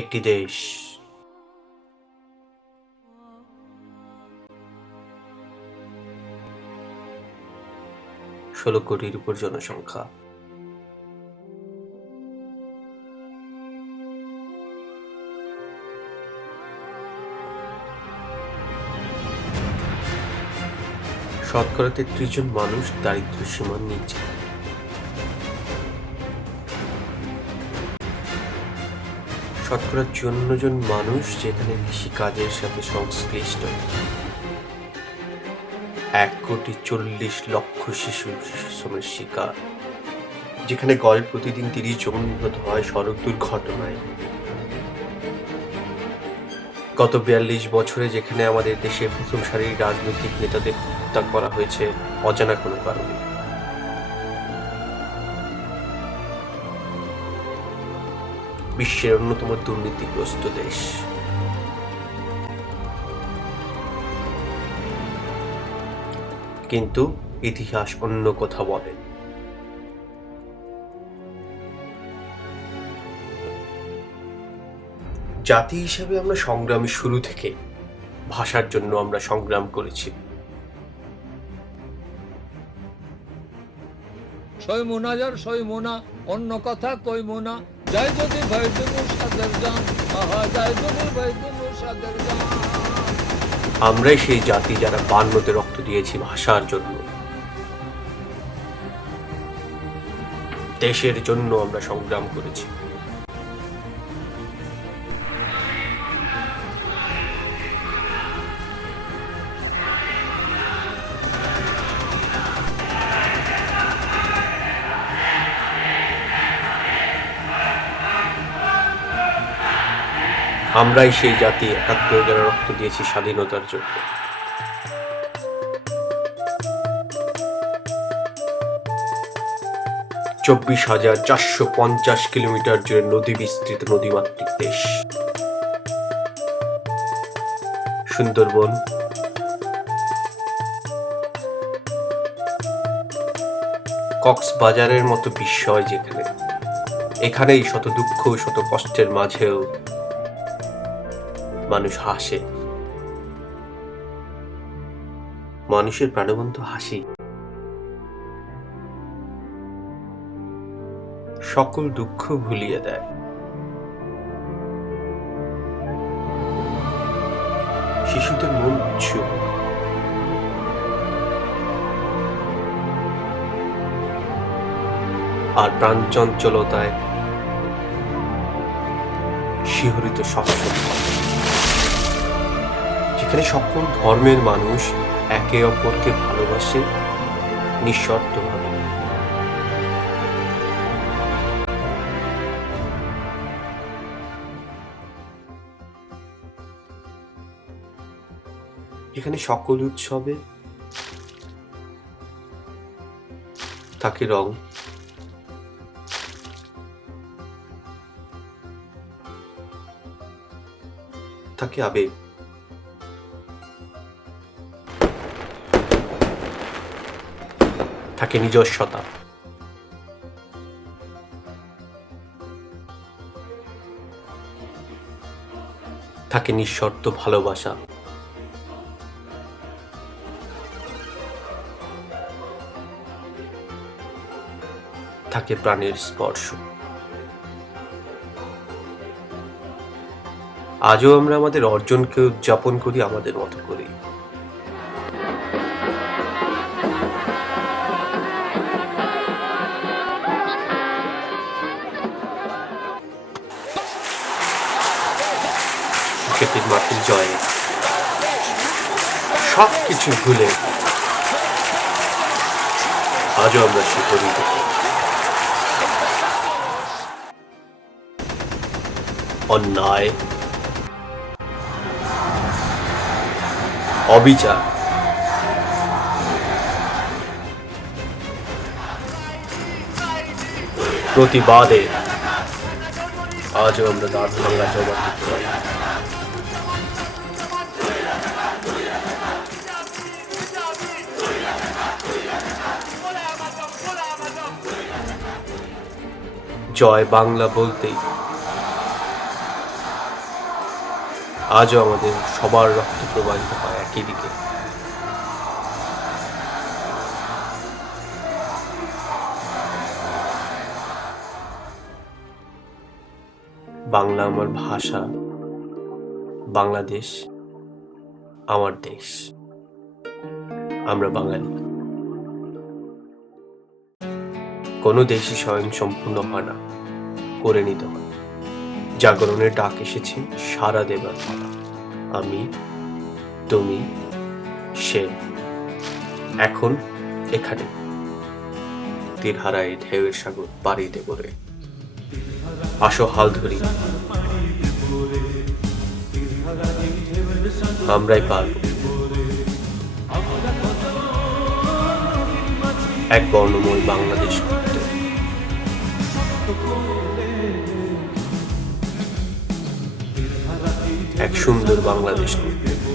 একটি দেশ, 16 কোটির উপর জনসংখ্যা। শতকরা 33 জন মানুষ দারিদ্র্য সীমার নিচে। শতকরা 54 জন মানুষ যেখানে কৃষিকাজের সাথে সংশ্লিষ্ট। 1,40,00,000 শিশু শ্রমের শিকার, যেখানে গড়ে প্রতিদিন 30 জন নিহত হয় সড়ক দুর্ঘটনায়। গত 42 বছরে যেখানে আমাদের দেশে প্রথম সারির রাজনৈতিক নেতাদের হত্যা করা হয়েছে অজানা কোনো কারণে। বিশ্বের অন্যতম দুর্নীতিগ্রস্ত দেশ। কিন্তু ইতিহাস অন্য কথা বলে। জাতি হিসেবে আমরা সংগ্রামী শুরু থেকে। ভাষার জন্য আমরা সংগ্রাম করেছি। ছয় মোনাজার ছয় মোনা, অন্য কথা কই মোনা। জয় যদি ভাইদুনু সাদের জান, আহা জয় যদি ভাইদুনু সাদের জান। আমরাই সেই জাতি যারা 52তে রক্ত দিয়েছি ভাষার জন্য। দেশের জন্য আমরা সংগ্রাম করেছি। আমরাই সেই জাতি 71 যারা রক্ত দিয়েছি স্বাধীনতার জন্য। (24,450 কিলোমিটার জুড়ে নদী বিস্তৃত নদীমাতৃক দেশ। সুন্দরবন, কক্সবাজারের মতো বিস্ময় যেখানে, এখানেই শত দুঃখ শত কষ্টের মাঝেও মানুষ হাসে। মানুষের প্রাণবন্ত হাসি সকল দুঃখ ভুলিয়ে দেয়। শিশুদের মন উৎসুক, আর প্রাণচঞ্চলতায় শিহরিত সবসময়। যেখানে সকল ধর্মের মানুষ একে অপরকে ভালোবাসে নিঃশর্তভাবে। যেখানে সকল উৎসবে থাকে রং, থাকে আবেগ, থাকে নিজস্বতা। থাকে নিঃশর্ত ভালোবাসা। থাকে প্রাণের স্পর্শ। আজও আমরা আমাদের অর্জনকে উদযাপন করি আমাদের মতো করে। ক্রিকেটের মাঠের জয়ে সবকিছু ভুলে আজও আমরা শিহরিত। অন্যায়, অবিচার, প্রতিবাদে আজও আমরা দাঁত ভাঙা জবাব দিতে পারি। জয় বাংলা বলতেই আজও আমাদের সবার রক্ত প্রবাহিত হয় একই দিকে। বাংলা আমার ভাষা, বাংলাদেশ আমার দেশ, আমরা বাঙালি। কোনো দেশই স্বয়ং সম্পূর্ণ হয় না, করে নিতে হয়। জাগরণের ডাক এসেছে সারা দেবার পালা। আমি, তুমি, সে এখন এখানে তীরহারায় ঢেউয়ের সাগর পাড়ি দেব রে। আসো হাল ধরি, আমরাই পারব এক বর্ণময় বাংলাদেশ করতে। এক সুন্দর বাংলাদেশ করতে।